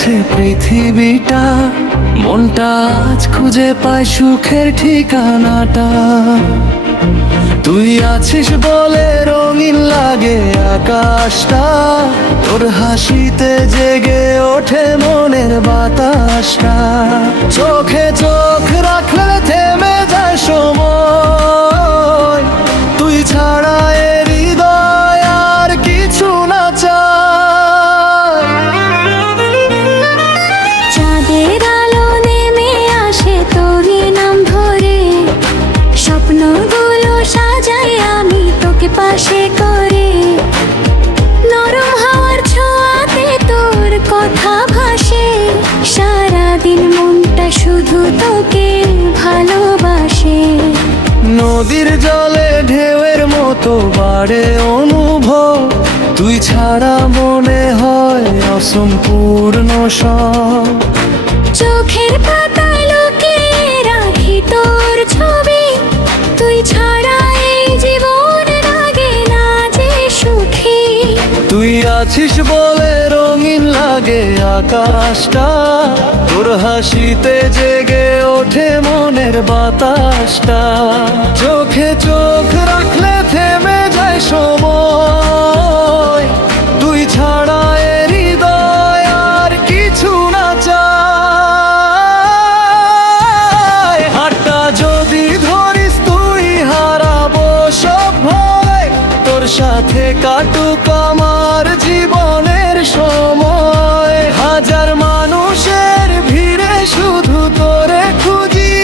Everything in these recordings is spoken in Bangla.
গেছে পৃথিবীটা, মনটা আজ খুঁজে পায় সুখের ঠিকানাটা। তুই আছিস বলে রঙিন লাগে আকাশটা, তোর হাসিতে জেগে ওঠে মনের বাতাসটা। চোখে চোখ রাখলে থেমে যায় সময়, তুই ছাড়া এ হৃদয় আর কিছু না চায়। চাঁদের আলো নেমে আসে তোরই নাম ধরে, স্বপ্নগুলো সাজাই আমি তোকে পাশে করে। নরম হাওয়ার ছোঁয়াতে তোর কথা ভাসে, সারাদিন মনটা শুধু তোকে ভালোবাসে। নদীর জলে ঢেউয়ের মতো বাড়ে অনুভব, তুই ছাড়া মনে হয় অসম্পূর্ণ সব। চোখের পাতায় লুকিয়ে রাখি তোর ছবি, তুই ছাড়া এই জীবন লাগে না যে সুখী। তুই আছিস বলে রঙিন লাগে আকাশটা, তোর হাসিতে জেগে ওঠে মনের বাতাসটা। চোখে চোখ রাখলে থেমে যায় সময়, তুই ছাড়া এ হৃদয় আর কিছু না চায়। হাতটা যদি ধরিস তুই হারাবো সব ভয়, তোর সাথে কাটুক আমার জীবনের সময়। হাজার মানুষের ভিড়ে শুধু তোরে খুঁজি,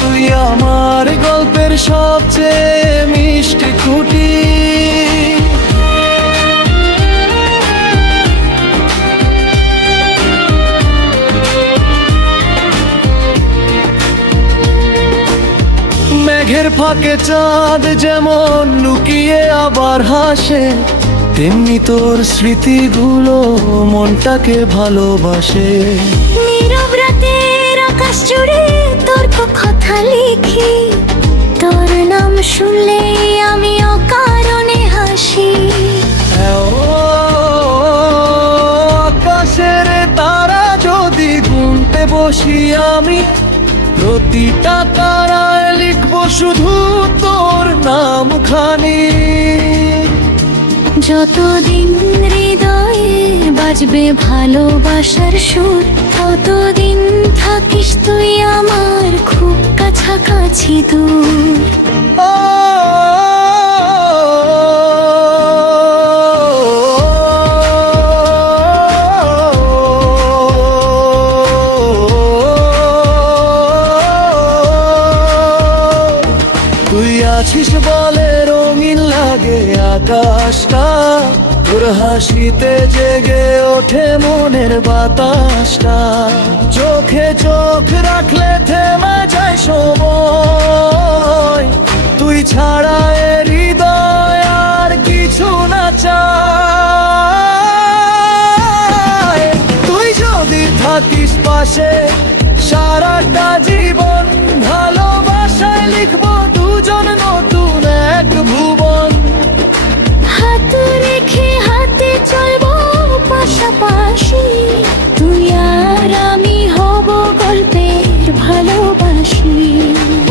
তুই আমার গল্পের সবচেয়ে মিষ্টি খুঁটি। মেঘের ফাঁকে চাঁদ যেমন লুকিয়ে আবার হাসে, তেমনি তোর স্মৃতিগুলো মনটাকে ভালোবাসে। নীরব রাতের আকাশ জুড়ে তোর কথা লিখি, তোর নাম শুনলেই আমি অকারণে হাসি। আকাশের তারা যদি গুনতে বসি আমি, প্রতিটা তারায় লিখবো শুধু তোর নামখানি। যতদিন হৃদয়ে বাজবে ভালোবাসার সুর, ততদিন থাকিস তুই আমার খুব কাছাকাছি দূর। তুই আছিস বলে রঙিন লাগে আকাশটা, তোর হাসিতে জেগে ওঠে মনের বাতাসটা। চোখে চোখ রাখলে থেমে যায় সময়, তুই ছাড়া এ হৃদয় আর কিছু না চায়। তুই যদি থাকিস পাশে সারাটা জীবন, ভালোবাসায় লিখবো দুজন নতুন এক ভুবন। হাত রেখে হাতে চলবো পাশাপাশি, তুই আর আমি হব গল্পের ভালোবাসি।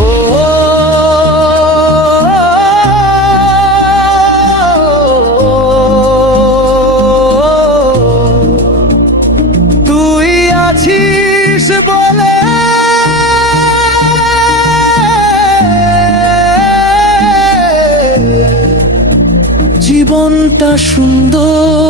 ও তুই আছিস বলে জীবনটা সুন্দর।